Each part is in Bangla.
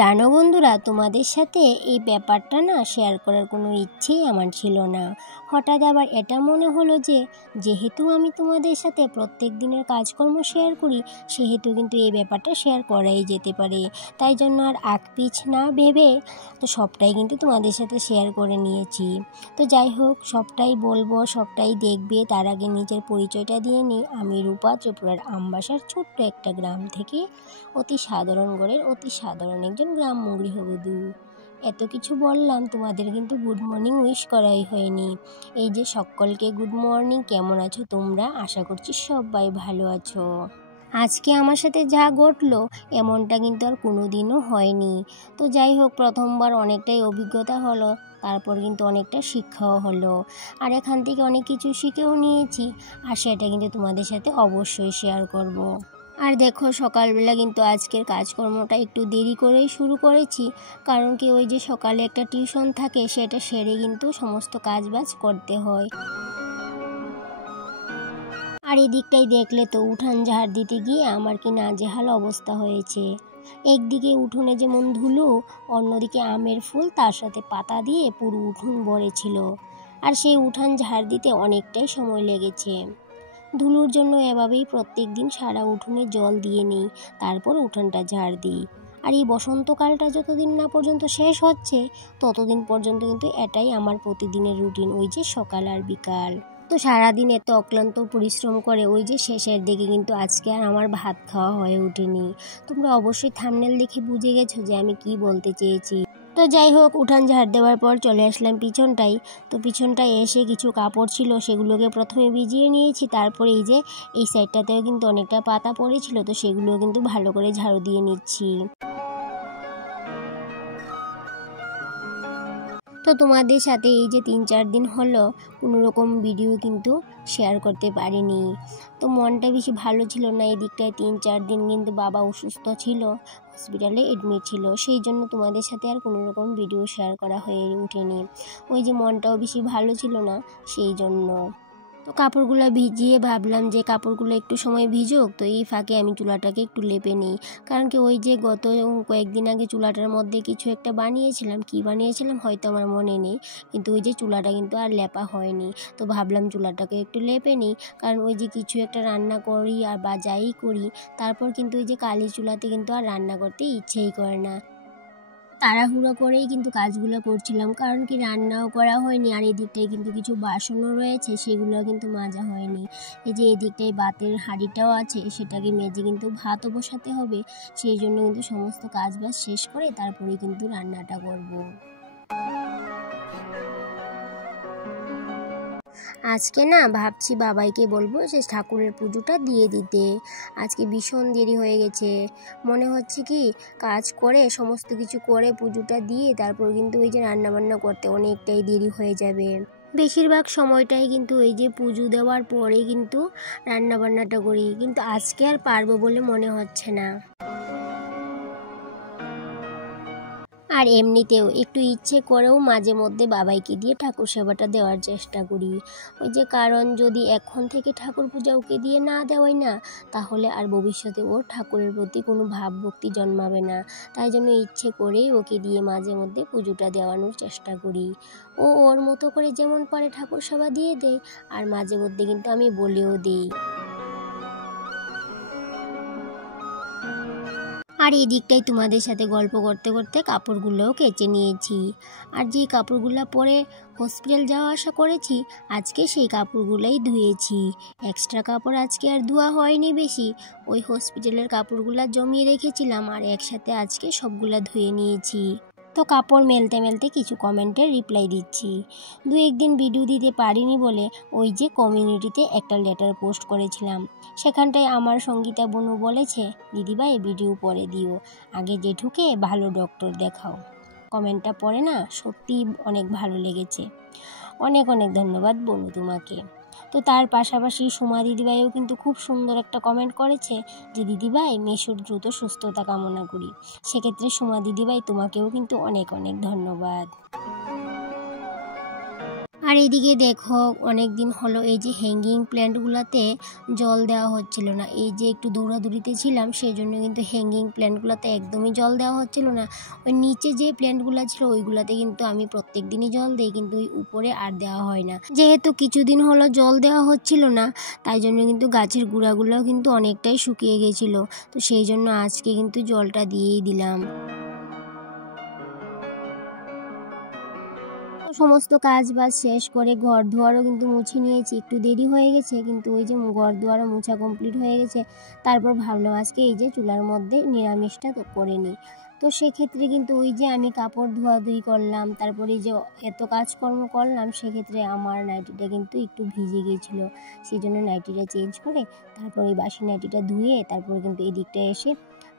জানো বন্ধুরা, তোমাদের সাথে এই ব্যাপারটা না শেয়ার করার কোনো ইচ্ছেই আমার ছিল না। হঠাৎ আবার এটা মনে হলো যে যেহেতু আমি তোমাদের সাথে প্রত্যেক দিনের কাজকর্ম শেয়ার করি, সেহেতু কিন্তু এই ব্যাপারটা শেয়ার করাই যেতে পারে। তাই জন্য আর আগ পিছ না ভেবে তো সবটাই কিন্তু তোমাদের সাথে শেয়ার করে নিয়েছি। তো যাই হোক, সবটাই বলবো, সবটাই দেখবে। তার আগে নিজের পরিচয়টা দিয়ে নিই। আমি রূপা, ত্রিপুরার আমবাসার ছোট্ট একটা গ্রাম থেকে অতি সাধারণ ঘরের অতি সাধারণ একজন গ্রাম্য গৃহবধূ। এত কিছু বললাম, তোমাদের কিন্তু গুড মর্নিং উইশ করাই হয়নি। এই যে সকলকে গুড মর্নিং, কেমন আছো তোমরা? আশা করছি সবাই ভালো আছো। আজকে আমার সাথে যা ঘটলো এমনটা কিন্তু আর কোনোদিনও হয়নি। তো যাই হোক, প্রথমবার অনেকটাই অভিজ্ঞতা হলো, তারপর কিন্তু অনেকটা শিক্ষাও হলো, আর এখান থেকে অনেক কিছু শিখেও নিয়েছি। আর সেটা কিন্তু তোমাদের সাথে অবশ্যই শেয়ার করব। আর দেখো, সকালবেলা কিন্তু আজকের কাজকর্মটা একটু দেরি করেই শুরু করেছি, কারণ কি ওই যে সকালে একটা টিউশন থাকে, সেটা সেরে কিন্তু সমস্ত কাজবাজ করতে হয়। আর এদিকটাই দেখলে তো উঠান ঝাড় দিতে গিয়ে আমার কি নাজেহাল অবস্থা হয়েছে। একদিকে উঠোনে যেমন ধুলো, অন্যদিকে আমের ফুল তার সাথে পাতা দিয়ে পুরো উঠোন ভরে ছিল। আর সেই উঠান ঝাড় দিতে অনেকটাই সময় লেগেছে। ধুলোর জন্য এভাবেই প্রত্যেক দিন সারা উঠোনে জল দিয়ে নিই, তারপর উঠানটা ঝাড় দিই। আর এই বসন্তকালটা যতদিন না পর্যন্ত শেষ হচ্ছে, ততদিন পর্যন্ত কিন্তু এটাই আমার প্রতিদিনের রুটিন, ওই যে সকাল আর বিকাল। তো সারাদিন এত অক্লান্ত পরিশ্রম করে ওই যে শেষের দিকে কিন্তু আজকে আর আমার ভাত খাওয়া হয়ে ওঠেনি। তোমরা অবশ্যই থাম্বনেল দেখে বুঝে গেছো যে আমি কি বলতে চেয়েছি। তো যাই হোক, উঠান ঝাড় দেওয়ার পর চলে আসলাম পিছনটাই। তো পিছনটায় এসে কিছু কাপড় ছিল, সেগুলোকে প্রথমে ভিজিয়ে নিয়েছি। তারপরে এই যে এই সাইডটাতেও কিন্তু অনেকটা পাতা পড়েছিল, তো সেগুলোও কিন্তু ভালো করে ঝাড়ু দিয়ে নিচ্ছি। তো তোমাদের সাথে এই যে 3-4 দিন হলো কোনো রকম ভিডিও কিন্তু শেয়ার করতে পারিনি। তো মনটা বেশি ভালো ছিল না এদিকটায়। 3-4 দিন কিন্তু বাবা অসুস্থ ছিল, হসপিটালে এডমিট ছিল, সেই জন্য তোমাদের সাথে আর কোনো রকম ভিডিও শেয়ার করা হয়ে ওঠেনি। ওই যে মনটাও বেশি ভালো ছিল না, সেই জন্য। তো কাপড়গুলো ভিজিয়ে ভাবলাম যে কাপড়গুলো একটু সময় ভিজুক, তো এই ফাঁকে আমি চুলাটাকে একটু লেপে নিই। কারণ কি ওই যে গত কয়েকদিন আগে চুলাটার মধ্যে কিছু একটা বানিয়েছিলাম, কি বানিয়েছিলাম হয়তো আমার মনে নেই, কিন্তু ওই যে চুলাটা কিন্তু আর লেপা হয়নি। তো ভাবলাম চুলাটাকে একটু লেপে নিই, কারণ ওই যে কিছু একটা রান্না করি আর বা যাই করি, তারপর কিন্তু ওই যে কালি চুলাতে কিন্তু আর রান্না করতে ইচ্ছেই করে না। তাড়াহুড়ো করেই কিন্তু কাজগুলো করছিলাম, কারণ কি রান্নাও করা হয়নি, আর এদিকটায় কিন্তু কিছু বাসনও রয়েছে, সেগুলো কিন্তু মাজা হয়নি। এই যে এদিকটায় ভাতের হাঁড়িটাও আছে, সেটাকে মেজে কিন্তু ভাতও বসাতে হবে। সেই জন্য কিন্তু সমস্ত কাজবাজ শেষ করে তারপরে কিন্তু রান্নাটা করব। আজকে না ভাবছি বাবাইকে বলবো যে ঠাকুরের পুজোটা দিয়ে দিতে। আজকে ভীষণ দেরি হয়ে গেছে, মনে হচ্ছে কি কাজ করে সমস্ত কিছু করে পুজোটা দিয়ে তারপর কিন্তু ওই যে রান্নাবান্না করতে অনেকটাই দেরি হয়ে যাবে। বেশিরভাগ সময়টাই কিন্তু এই যে পুজো দেওয়ার পরে কিন্তু রান্নাবান্নাটা করি, কিন্তু আজকে আর পারবো বলে মনে হচ্ছে না। আর এমনিতেও একটু ইচ্ছে করেও মাঝে মধ্যে বাবাইকে দিয়ে ঠাকুর সেবাটা দেওয়ার চেষ্টা করি। ওই যে কারণ যদি এখন থেকে ঠাকুর পূজা ওকে দিয়ে না দেওয়াই না, তাহলে আর ভবিষ্যতে ওর ঠাকুরের প্রতি কোনো ভাবভক্তি জন্মাবে না। তাই জন্য ইচ্ছে করেই ওকে দিয়ে মাঝে মধ্যে পুজোটা দেওয়ানোর চেষ্টা করি। ও ওর মতো করে যেমন পারে ঠাকুর সেবা দিয়ে দেয়, আর মাঝে মধ্যে কিন্তু আমি বলেও দিই। আর এই দিকটাই তোমাদের সাথে গল্প করতে করতে কাপড়গুলোও কেচে নিয়েছি। আর যে কাপড়গুলো পরে হসপিটাল যাওয়া আসা করেছি, আজকে সেই কাপড়গুলোই ধুয়েছি। এক্সট্রা কাপড় আজকে আর ধোয়া হয়নি বেশি, ওই হসপিটালের কাপড়গুলো জমিয়ে রেখেছিলাম, আর একসাথে আজকে সবগুলা ধুয়ে নিয়েছি। তো কাপড় মেলতে মেলতে কিছু কমেন্টের রিপ্লাই দিচ্ছি। 2-1 দিন ভিডিও দিতে পারিনি বলে ওই যে কমিউনিটিতে একটা লেটার পোস্ট করেছিলাম, সেখানটায় আমার সঙ্গীতা বনু বলেছে, দিদিভাই ভিডিও পরে দিও, আগে জেঠুকে ভালো ডক্টর দেখাও। কমেন্টটা পড়ে না সত্যি অনেক ভালো লেগেছে। অনেক অনেক ধন্যবাদ বনু তোমাকে। তো তার পাশাপাশি সুমা দিদিভাইও কিন্তু খুব সুন্দর একটা কমেন্ট করেছে যে দিদিভাই মেশুর দ্রুত সুস্থতা কামনা করি। সেক্ষেত্রে সুমা দিদিভাই তোমাকেও কিন্তু অনেক অনেক ধন্যবাদ। আর এদিকে দেখো অনেক দিন হলো এই যে হ্যাঙ্গিং প্ল্যান্টগুলোতে জল দেওয়া হচ্ছিল না। এই যে একটু দৌড়াদৌড়িতে ছিলাম সেই জন্য কিন্তু হ্যাঙ্গিং প্ল্যান্টগুলোতে একদমই জল দেওয়া হচ্ছিল না। ওই নিচে যে প্ল্যান্টগুলো ছিল ওইগুলোতে কিন্তু আমি প্রত্যেক দিনই জল দিই, কিন্তু ওই উপরে আর দেওয়া হয় না। যেহেতু কিছুদিন হলো জল দেওয়া হচ্ছিল না তাই জন্য কিন্তু গাছের গুঁড়াগুলো কিন্তু অনেকটাই শুকিয়ে গেছিলো। তো সেই জন্য আজকে কিন্তু জলটা দিয়েই দিলাম। সমস্ত কাজ বাজ শেষ করে ঘর দুয়ারও কিন্তু মুছে নিয়েছি। একটু দেরি হয়ে গেছে কিন্তু ওই যে ঘর দুয়ারও মুছা কমপ্লিট হয়ে গেছে। তারপর ভাবলাম আজকে এই যে চুলার মধ্যে নিরামিষটা তো করে নিই। তো সেক্ষেত্রে কিন্তু ওই যে আমি কাপড় ধোয়াধুয়ি করলাম, তারপরে এই যে এত কাজকর্ম করলাম, সেক্ষেত্রে আমার নাইটিটা কিন্তু একটু ভিজে গিয়েছিলো। সেই জন্য নাইটিটা চেঞ্জ করে তারপর ওই বাসি নাইটিটা ধুয়ে তারপর কিন্তু এই দিকটা এসে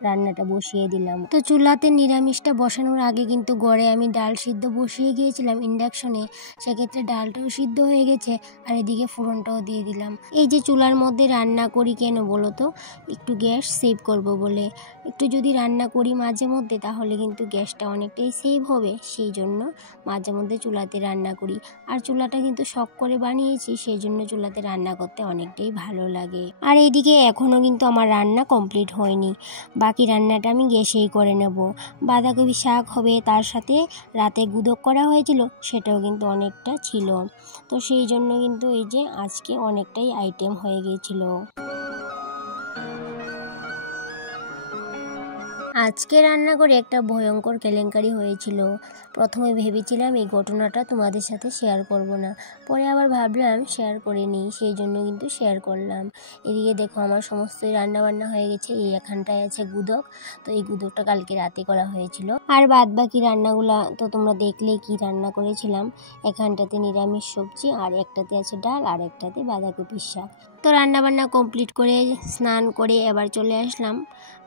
রান্নাটা বসিয়ে দিলাম। তো চুলাতে নিরামিষটা বসানোর আগে কিন্তু গড়ে আমি ডাল সিদ্ধ বসিয়ে গিয়েছিলাম ইন্ডাকশনে। সেক্ষেত্রে ডালটাও সিদ্ধ হয়ে গেছে আর এদিকে ফোড়নটাও দিয়ে দিলাম। এই যে চুলার মধ্যে রান্না করি কেন বলো তো? একটু গ্যাস সেভ করব বলে। একটু যদি রান্না করি মাঝে মধ্যে তাহলে কিন্তু গ্যাসটা অনেকটাই সেভ হবে, সেই জন্য মাঝে মধ্যে চুলাতে রান্না করি। আর চুলাটা কিন্তু শখ করে বানিয়েছি, সেই জন্য চুলাতে রান্না করতে অনেকটাই ভালো লাগে। আর এইদিকে এখনও কিন্তু আমার রান্না কমপ্লিট হয়নি, বাকি রান্নাটা আমি গ্যাসেই করে নেব। বাঁধাকপি শাক হবে, তার সাথে রাতে গুদক করা হয়েছিল সেটাও কিন্তু অনেকটা ছিল। তো সেই জন্য কিন্তু এই যে আজকে অনেকটাই আইটেম হয়ে গিয়েছিল। আজকে রান্না করে একটা ভয়ঙ্কর কেলেঙ্কারি হয়েছিল। প্রথমে ভেবেছিলাম এই ঘটনাটা তোমাদের সাথে শেয়ার করব না, পরে আবার ভাবলাম শেয়ার করে নিই, সেই জন্য কিন্তু শেয়ার করলাম। এদিকে দেখো আমার সমস্তই রান্নাবান্না হয়ে গেছে। এই এখানটায় আছে গুদক, তো এই গুদকটা কালকে রাতে করা হয়েছিল। আর বাদ বাকি রান্নাগুলা তো তোমরা দেখলেই কি রান্না করেছিলাম। এখানটাতে নিরামিষ সবজি, আর একটাতে আছে ডাল, আর একটাতে বাঁধাকপির শাক। তো রান্নাবান্না কমপ্লিট করে স্নান করে এবার চলে আসলাম।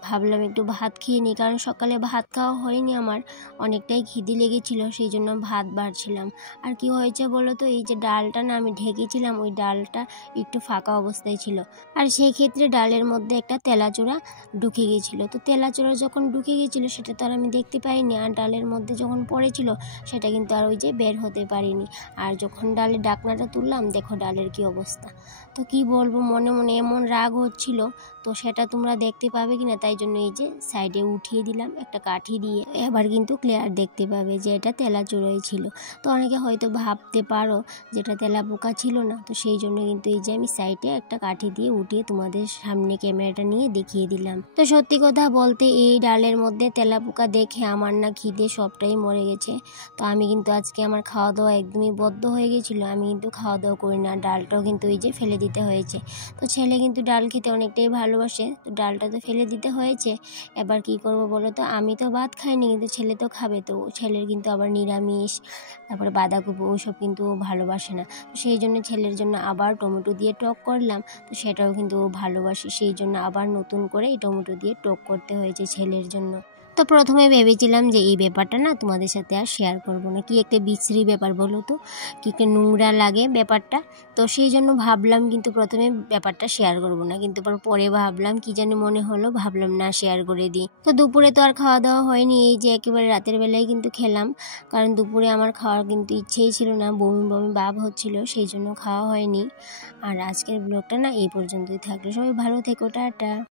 ভাবলাম একটু ভাত খেয়ে নিই, কারণ সকালে ভাত খাওয়া হয়নি আমার, অনেকটাই খিদে লেগেছিল, সেই জন্য ভাত বাড়ছিলাম। আর কি হয়েছে বলো তো, এই যে ডালটা না আমি ঢেকেছিলাম, ওই ডালটা একটু ফাঁকা অবস্থায় ছিল, আর সেই ক্ষেত্রে ডালের মধ্যে একটা তেলাচোড়া ঢুকে গেছিলো। তো তেলাচোড়া যখন ঢুকে গেছিলো সেটা তো আর আমি দেখতে পাইনি, আর ডালের মধ্যে যখন পড়েছিল সেটা কিন্তু আর ওই যে বের হতে পারিনি। আর যখন ডালের ঢাকনাটা তুললাম দেখো ডালের কি অবস্থা। তো কি বলবো, মনে মনে এমন রাগ হচ্ছিল, তো সেটা তোমরা দেখতে পাবে কিনা তাই জন্য এই যে সাইডে উঠিয়ে দিলাম একটা কাঠি দিয়ে। এবার কিন্তু ক্লিয়ার দেখতে পাবে যে এটা তেলাচোড়াই ছিল। তো অনেকে হয়তো ভাবতে পারো যেটা তেলাপোকা ছিল না, তো সেই জন্য কিন্তু এই যে আমি সাইডে একটা কাঠি দিয়ে উঠিয়ে তোমাদের সামনে ক্যামেরাটা নিয়ে দেখিয়ে দিলাম। তো সত্যি কথা বলতে এই ডালের মধ্যে তেলাপোকা দেখে আমার না খিদে সবটাই মরে গেছে। তো আমি কিন্তু আজকে আমার খাওয়া দাওয়া একদমই বদ্ধ হয়ে গেছিলো, আমি কিন্তু খাওয়া দাওয়া করি না, ডালটাও কিন্তু এই যে ফেলে দিতে হয়েছে। তো ছেলে কিন্তু ডাল খেতে অনেকটাই ভালোবাসে, তো ডালটা তো ফেলে দিতে হয়েছে। এবার কি করব বলো তো, আমি তো ভাত খাইনি কিন্তু ছেলে তো খাবে, তো ছেলের কিন্তু আবার নিরামিষ, তারপরে বাঁধাকপি ওইসব কিন্তু ভালোবাসে না। তো সেই জন্য ছেলের জন্য আবার টমেটো দিয়ে টক করলাম, তো সেটাও কিন্তু ভালোবাসে, সেই জন্য আবার নতুন করে এই টমেটো দিয়ে টক করতে হয়েছে ছেলের জন্য। তো প্রথমে ভেবেছিলাম যে এই ব্যাপারটা না তোমাদের সাথে আর শেয়ার করব না, কি একটা বিশ্রী ব্যাপার বলো তো, কি একটা নোংরা লাগে ব্যাপারটা। তো সেই জন্য ভাবলাম কিন্তু প্রথমে ব্যাপারটা শেয়ার করব না, কিন্তু পরে ভাবলাম কি জানি মনে হলো, ভাবলাম না শেয়ার করে দিই। তো দুপুরে তো আর খাওয়া দাওয়া হয়নি, এই যে একেবারে রাতের বেলায় কিন্তু খেলাম, কারণ দুপুরে আমার খাওয়ার কিন্তু ইচ্ছেই ছিল না, বমি বমি ভাব হচ্ছিল, সেই জন্য খাওয়া হয়নি। আর আজকের ব্লগটা না এই পর্যন্তই থাকলো, সবাই ভালো থেকো, টাটা।